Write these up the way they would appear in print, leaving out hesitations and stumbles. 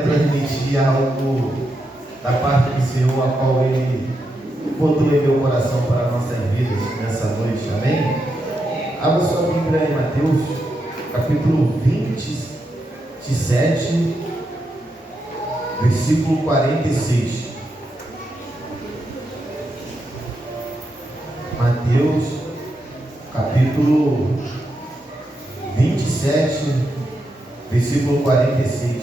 transmitir algo da parte do Senhor, a qual Ele botou em meu coração para nossas vidas nessa noite, amém? Abra sua Bíblia em Mateus, capítulo 27, versículo 46. Mateus, capítulo 27, versículo 46.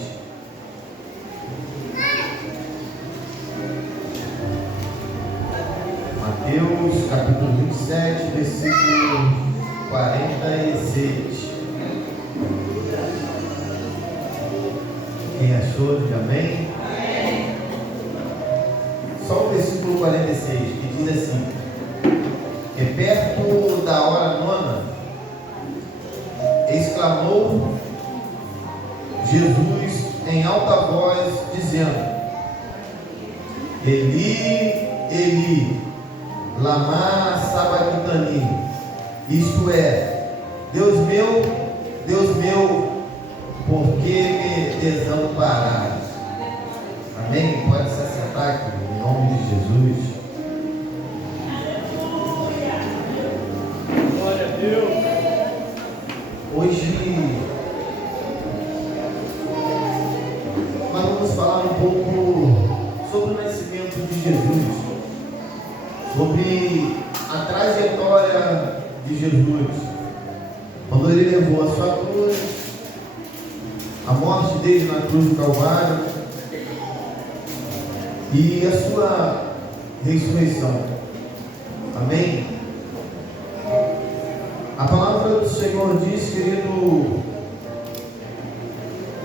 Mateus, capítulo 27, versículo 46. Quem achou, diga amém? Amém. Só o versículo 46, que diz assim: que perto da hora nona, exclamou Jesus em alta voz, dizendo: Eli, Eli, lama sabachthani, isto é, Deus meu, por que me desamparaste? Amém? Pode se assentar aqui, em nome de Jesus. Glória a Deus. Hoje nós vamos falar um pouco sobre o nascimento de Jesus, sobre a trajetória de Jesus, quando ele levou a sua cruz, a morte dele na cruz do Calvário e a sua ressurreição. Amém? A palavra do Senhor diz, querido,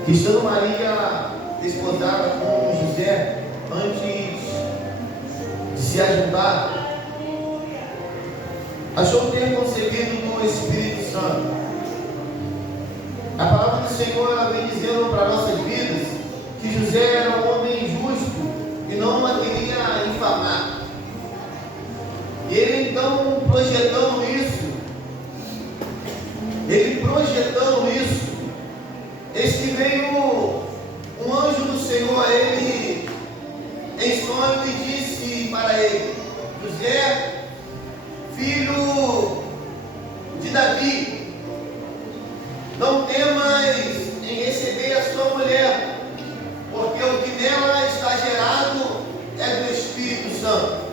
que estando Maria desposada com José, antes de se ajuntar, achou ter concebido do Espírito Santo. A palavra do Senhor, ela vem dizendo para nossas vidas que José era um homem justo e não a queria infamar. E ele então projetando isso, eis que veio um anjo do Senhor a ele em sonho e disse para ele: José, filho de Davi, não temas em receber a sua mulher, porque o que nela está gerado é do Espírito Santo.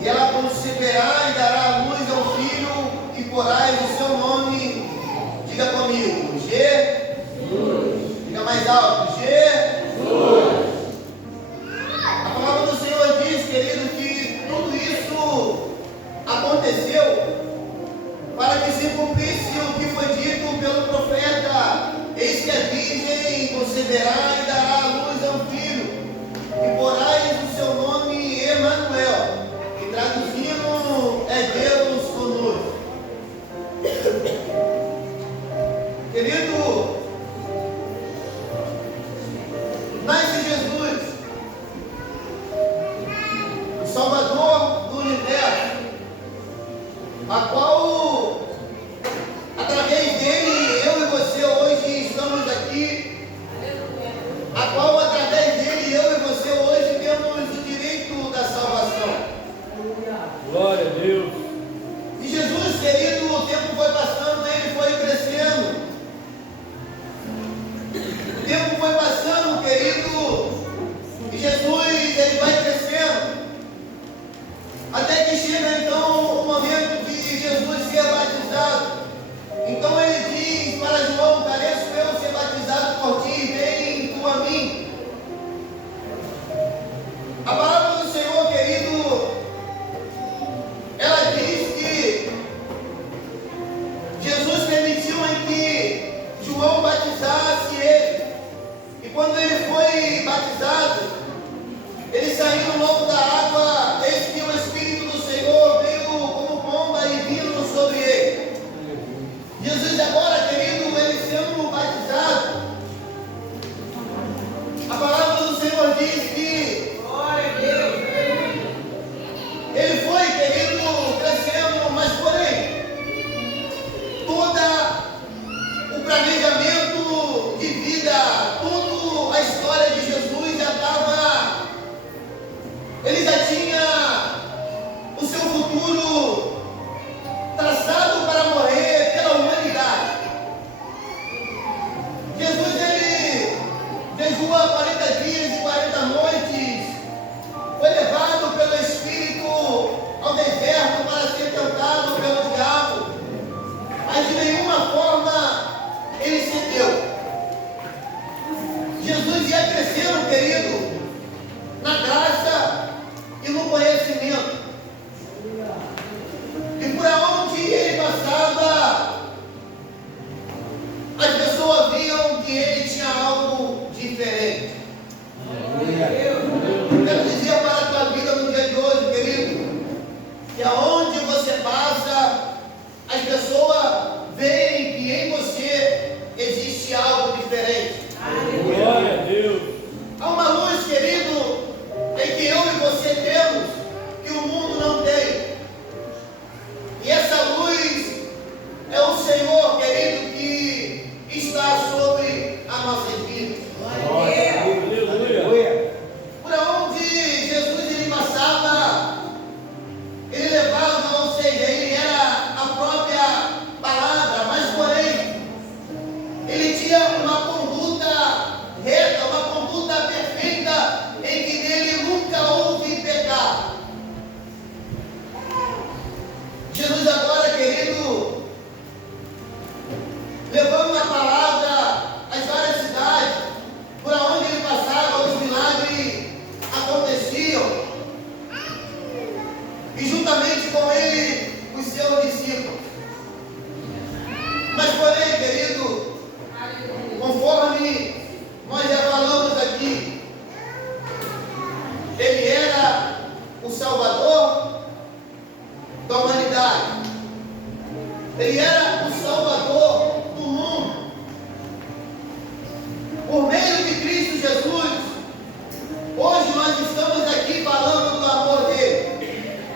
E ela conceberá e dará à luz ao filho, e porás o seu nome, diga comigo, Jesus. Diga mais alto, Jesus. A palavra do Senhor diz, querido, que tudo isso aconteceu para que se cumprisse o que foi dito pelo profeta: eis que a virgem conceberá e dará à luz a um filho, e porás o seu nome Emanuel, que traduzindo é Deus conosco. Querido, nasce Jesus, o Salvador do universo, a qual, através dele, eu e você hoje estamos aqui, a qual, através dele, eu e você hoje temos o direito da salvação. Glória a Deus. E Jesus, querido, o tempo foi passando, ele foi crescendo. O tempo foi passando, querido, e Jesus, ele vai crescendo. Até que chega então o momento de Jesus ser batizado. Então ele diz para João: careço eu ser batizado por ti, vem tu a mim. A palavra do Senhor, querido, ela diz que Jesus permitiu em que João batizasse ele. E quando ele foi batizado, ele saiu logo da água, eis que o Espírito do Senhor veio como pomba e vindo sobre ele. Jesus agora, querido, ele sendo batizado, a palavra do Senhor diz que ele foi, querido, crescendo, mas porém, todo o planejamento de vida, toda a história Jesus ia crescendo, querido, na graça e no conhecimento. E por onde ele passava, as pessoas viam que ele tinha algo diferente. Quero dizer para a tua vida no dia de hoje, querido, que aonde você passa, as pessoas veem que em você existe algo diferente. Glória a Deus. Há uma luz, querido, em que eu e você temos, que o mundo não tem. E essa luz é o Senhor, querido, que está sobre as nossas vidas. Aleluia. Por onde Jesus ele passava, ele levava, ou seja, ele era a própria palavra, mas porém, ele tinha uma conduta reta, uma conduta perfeita, em que nele nunca houve pecado. Jesus agora, querido, levando a palavra às várias cidades, por onde ele passava, os milagres aconteciam, e juntamente com ele, os seus discípulos. Mas porém, querido, conforme nós já falamos aqui, ele era o Salvador da humanidade. Ele era o Salvador do mundo. Por meio de Cristo Jesus, hoje nós estamos aqui falando do amor dele,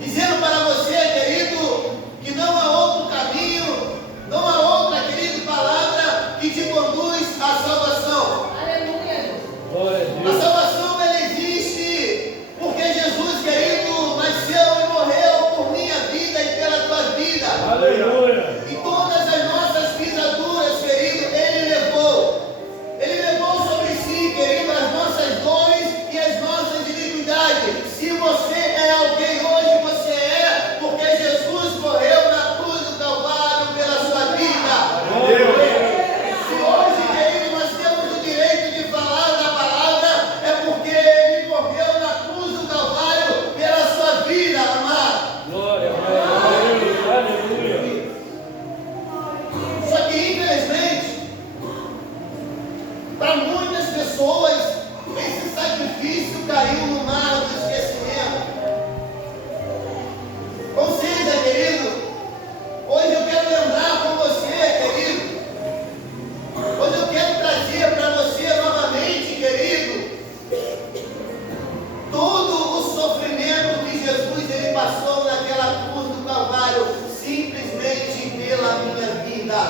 dizendo para você, querido, que não há outro caminho, não há outra, querido, palavra que te conduz à salvação. Glória a A Deus. salvação ela existe porque Jesus, querido, nasceu e morreu por minha vida e pela tua vida. Aleluia. E todas as nossas pisaduras, querido, Ele levou. Ele levou sobre si, querido, as nossas dores e as nossas iniquidades. Se você é alguém hoje, você é porque Jesus morreu na cruz do Calvário pela sua vida. Se hoje, querido, nós temos o direito de falar da palavra, é porque Ele morreu na cruz do Calvário pela sua vida, amado. Glória a Deus. Aleluia. Só que, infelizmente, para muitas pessoas, esse sacrifício caiu no mar do esquecimento. Ou seja, querido, hoje eu quero lembrar com você, querido, hoje eu quero trazer para você novamente, querido, todo o sofrimento que Jesus ele passou naquela cruz do Calvário, simplesmente pela minha vida.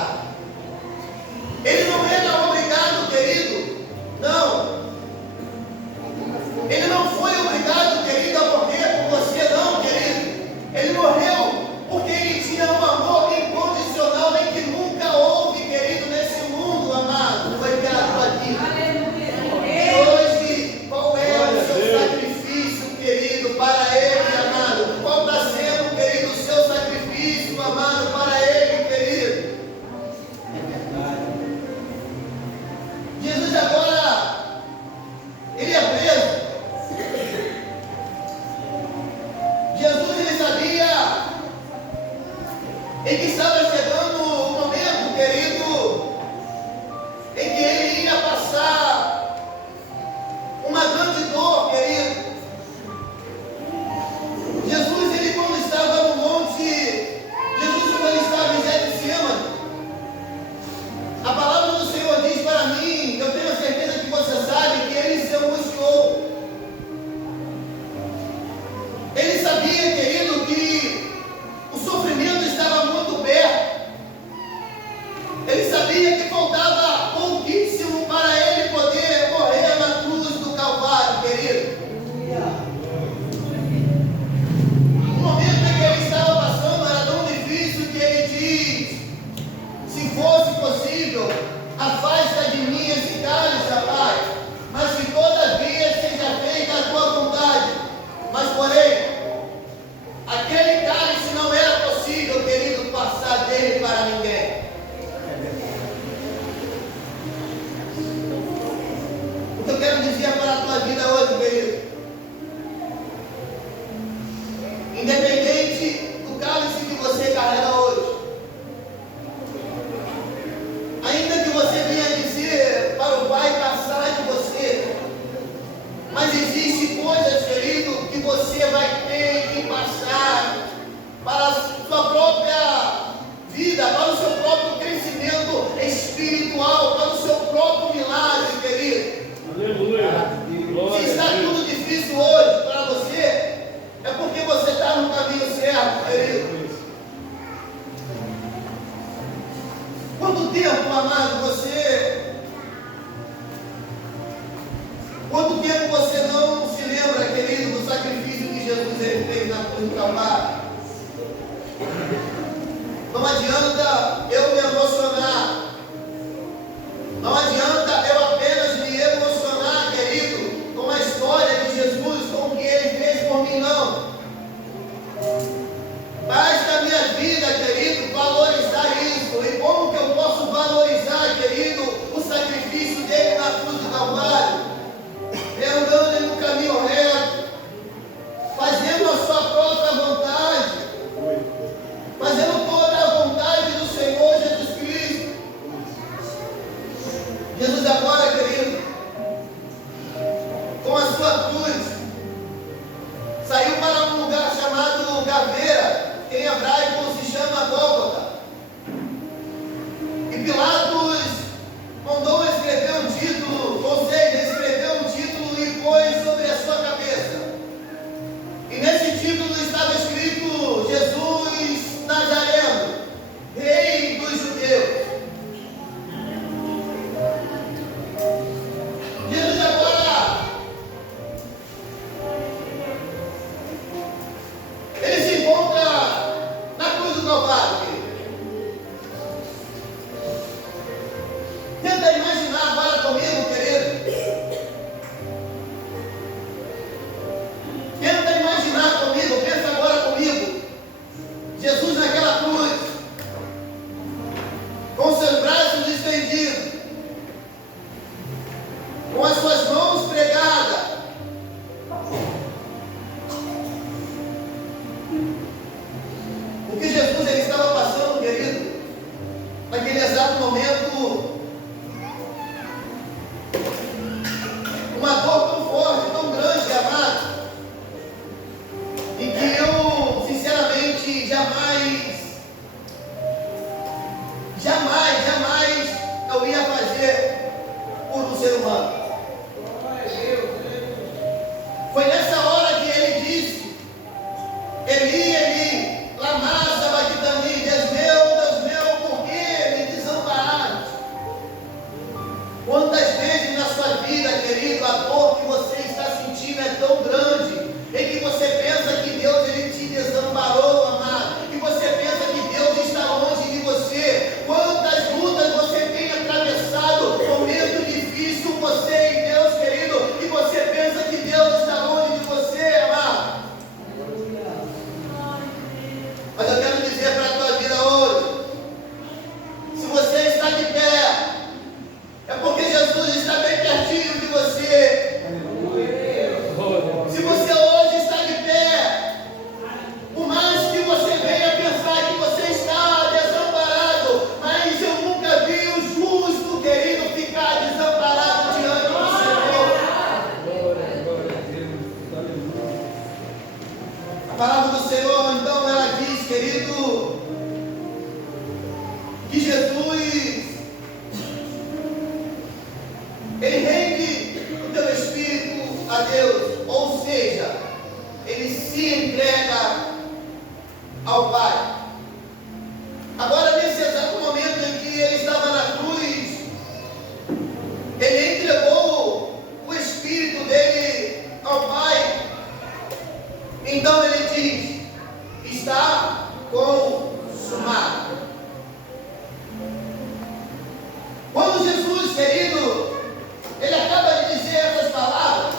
Ele não era obrigado, querido, não. Ele não foi obrigado, querido, que eu quero dizer para a tua vida hoje, querido? Independente do cálice que você carrega hoje, ainda que você venha dizer para o Pai passar de você, mas existe coisas, querido, que você vai ter que passar para a sua própria vida, para o seu próprio crescimento espiritual, para o seu próprio milagre, querido. Aleluia. Se está tudo difícil hoje para você, é porque você está no caminho certo, querido. Quanto tempo, amado, quanto tempo você não se lembra, querido, do sacrifício que Jesus ele fez na cruz do Calvário? Não adianta eu me emocionar, não adianta eu apenas me emocionar, querido, com a história de Jesus, com o que ele fez por mim, não. Basta a minha vida, querido, valorizar isso. E como que eu posso valorizar, querido, o sacrifício dele na cruz do Calvário? É andando no caminho reto, fazendo a sua própria vontade, fazendo toda a vontade do Senhor Jesus Cristo. Jesus agora, querido, com a sua cruz, saiu para um lugar chamado Caveira, que em hebraico se chama Gólgota. E Pilatos mandou escrever um título, ou seja, escreveu um título e pôs sobre a sua cabeça. E nesse título estava escrito: Jesus Nazareno, Rei dos Judeus. Jesus agora, ele se encontra na cruz do Calvário, querido. Tenta imaginar agora comigo, querido. Tenta imaginar comigo, pensa agora comigo. Jesus naquela cruz, com seus braços estendidos, com as suas mãos pregadas. O que Jesus ele estava passando, querido, naquele exato momento, uma dor tão forte, tão grande, amado, e que eu, sinceramente, jamais eu ia fazer por um ser humano. Foi nessa hora que ele disse: Eli, Eli, lama sabachthani, Deus meu, por que me desamparaste? Quantas vezes na sua vida, querido, a dor que você está sentindo é tão grande, em que você pensa que Deus ele te desamparou, amado, que você pensa que Deus está longe de você. Quantas lutas você tem atravessado, momento difícil, você e Deus, querido, e você pensa que Deus está longe de você, amado. Mas eu quero dizer para a tua vida hoje, se você está de pé, é porque Jesus está bem pertinho de você. Se você hoje está de pé, por mais que você venha pensar que você está desamparado, mas eu nunca vi o justo, querido, ficar desamparado diante do Senhor. A palavra do Senhor, então, ela diz, querido, que Jesus, ele rende o teu espírito a Deus, ou seja, ele se entrega ao Pai. Agora, nesse exato momento em que ele estava na cruz, ele entregou o espírito dele ao Pai. Então ele diz: está consumado. Quando Jesus, querido, ele acaba de dizer essas palavras,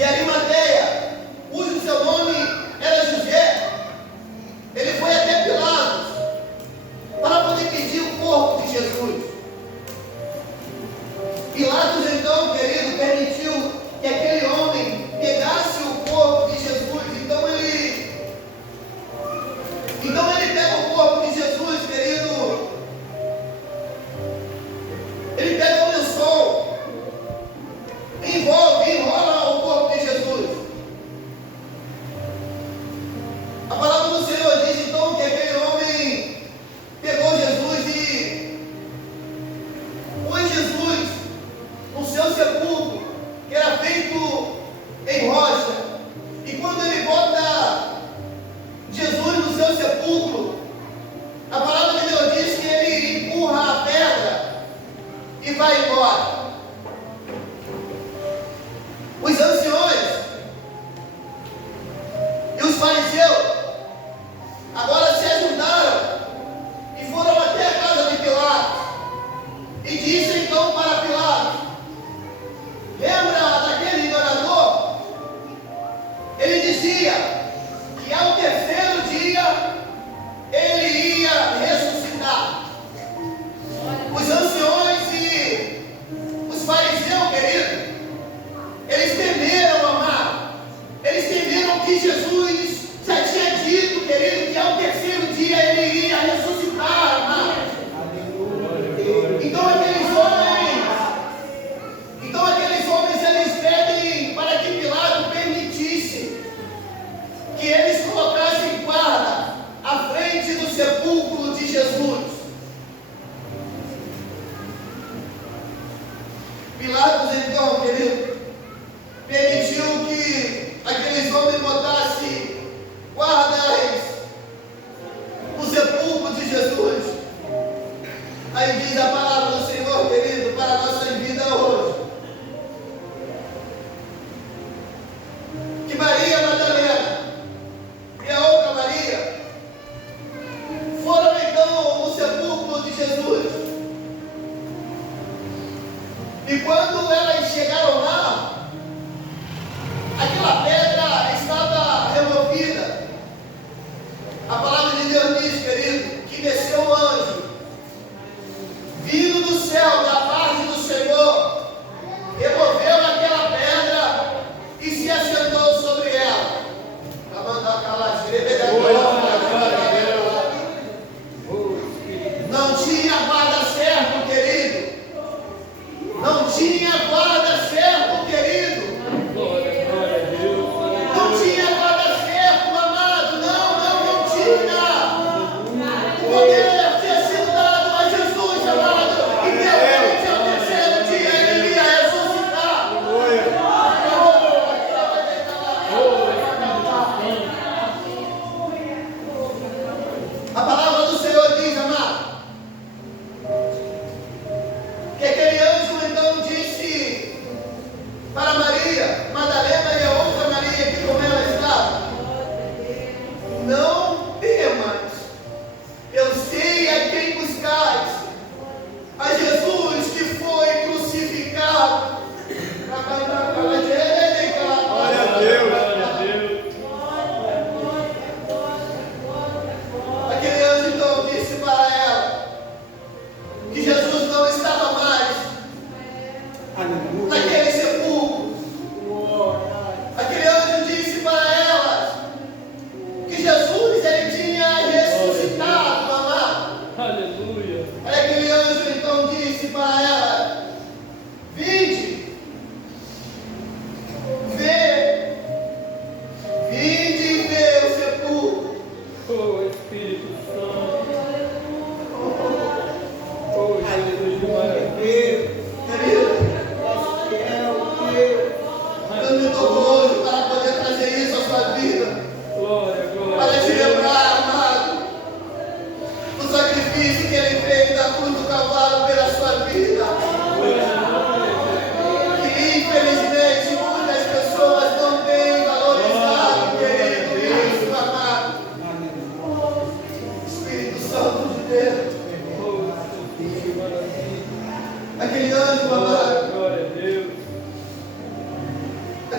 de Arimateia, cujo seu nome era José, ele foi até Pilatos para poder pedir o corpo de Jesus. Pilatos então, querido, permitiu que aquele homem pegasse o corpo de Jesus. Então ele pega o corpo de Jesus, querido. Ele pega o lençol, enrola o corpo de Jesus.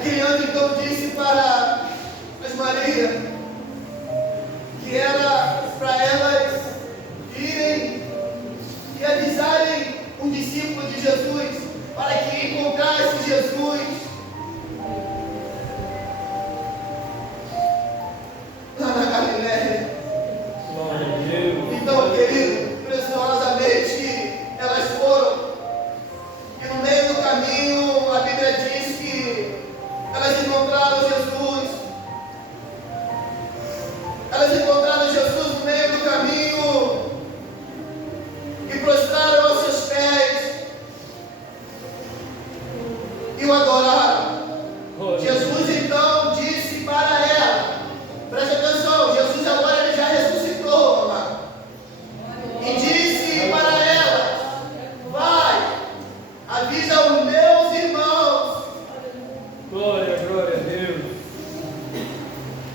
Aquele anjo então disse para as Maria que era para elas irem e avisarem os discípulos de Jesus para que encontrasse Jesus lá na Galiléia. Glória a Deus. Então, querido, preciosamente elas foram, e no meio do caminho a Bíblia diz que elas encontraram Jesus. Elas encontraram Jesus no meio do caminho e prostraram aos seus pés e o adoraram. Jesus então disse para ela, preste atenção, Jesus agora ele já ressuscitou, amado, e disse para ela: vai, avisa os meus irmãos Glória a Deus.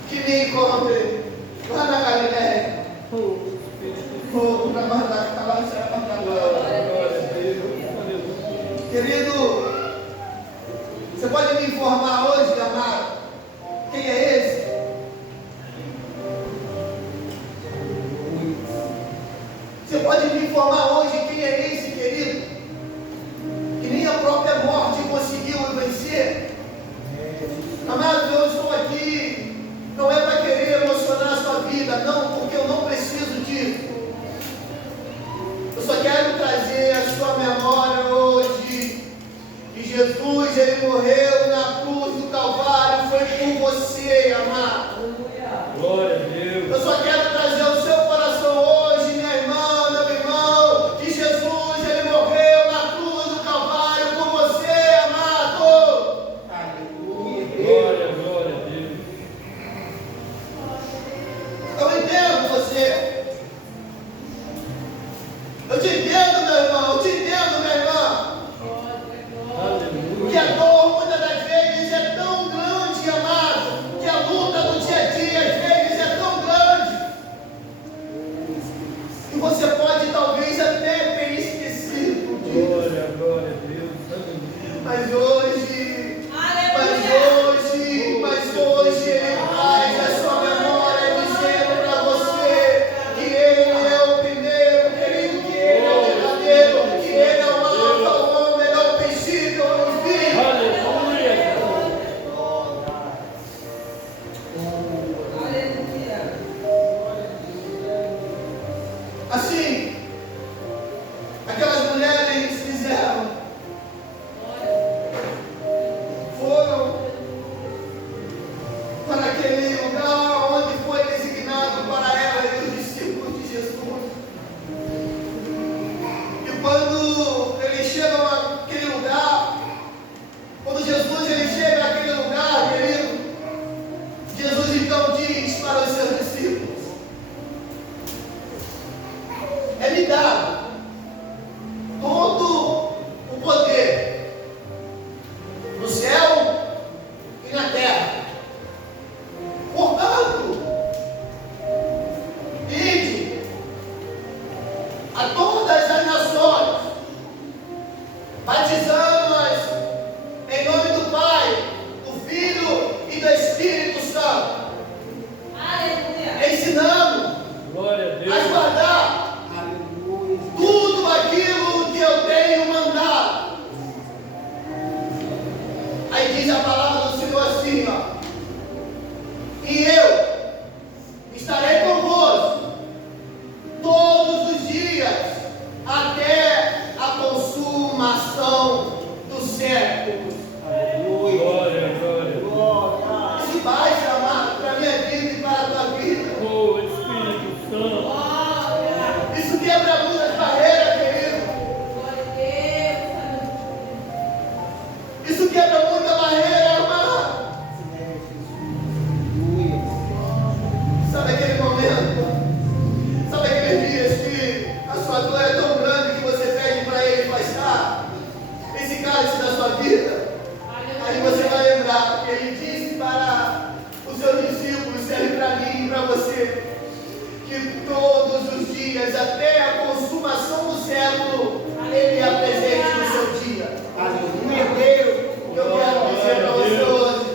que me encontrem lá na Galiléia. Fogo para mandar calar Glória a Deus. Aleluia. Querido, você pode me informar hoje, amado, quem é esse? Você pode me informar hoje quem é esse, querido? Que nem a própria morte conseguiu vencer. Amado, eu estou aqui, não é para querer emocionar a sua vida, não, porque eu não preciso disso. Eu só quero trazer a sua memória hoje que Jesus, ele morreu na cruz do Calvário, foi por você, amado. Glória a Deus. Eu só quero trazer ao seu coração hoje, minha irmã, meu irmão, que Jesus, ele morreu na cruz do Calvário por você, amado. Glória a Deus. Eu entendo você. Eu te entendo, meu irmão. Eu te entendo, minha irmã. Que a Aleluia. dor muitas das vezes é tão grande, amado, que a luta do dia a dia às vezes é tão grande que você pode talvez até ter esquecido disso. Glória a Deus. Aleluia. Mas hoje, ele traz a sua memória dizendo para você que ele é o primeiro, querido, que ele é o verdadeiro, que ele é o alfa, o ômega, o princípio, o fim. Aleluia. Assim, aquelas mulheres fizeram, foram para aquele lugar onde foi designado para ela e os discípulos de Jesus. E quando eles chegam àquele lugar, quando Jesus ele chega naquele lugar, querido, Jesus então diz para os seus discípulos: é-me dado todo o poder no céu e na terra. Portanto, ide a todas as nações, batizando-as em nome do Pai, do Filho e do Espírito Santo, ensinando Glória a a Deus. guardar tudo aquilo que eu tenho mandado. Aí diz a palavra do Senhor assim, ó: e eu estarei convosco todos os dias até a consumação dos séculos. Glória. Isso baixa, amado, para a minha vida e para a tua vida. Oh, Espírito Santo. Isso quebra muitas barreiras, querido. Isso quebra muita barreira, amado. Sabe aquele momento? Sabe aqueles dias que a sua dor é tão grande que você pede para ele afastar esse cálice da sua vida? Aí você vai lembrar que ele disse para os seus discípulos, serve para mim e para você, que todos os dias, até a consumação do século, ele é presente no seu dia. Aleluia, Deus. Eu quero dizer para você hoje,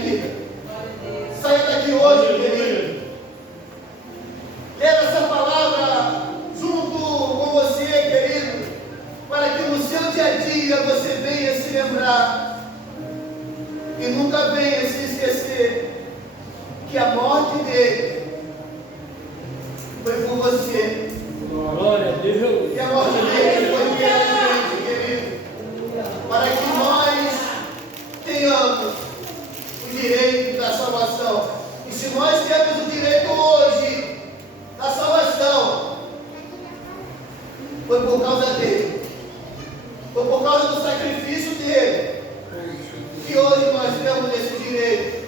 vida. Saia daqui hoje, querido. Leva essa palavra junto com você, querido, para que no seu dia a dia você venha se lembrar e nunca venha se esquecer que a morte dele foi por você. Glória a Deus. Que a morte dele foi pela gente, querido, para que nós tenhamos o direito da salvação. E se nós temos o direito hoje da salvação, foi por causa dele, foi por causa do sacrifício dele, que hoje nós temos esse direito.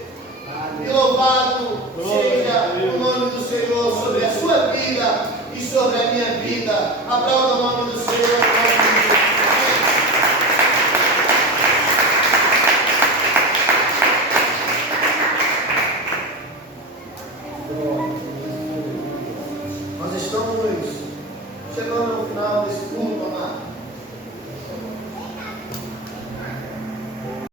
E louvado seja o nome do Senhor sobre a sua vida e sobre a minha vida. Aplauda o nome do Senhor. Nós estamos chegando no final desse culto, amado.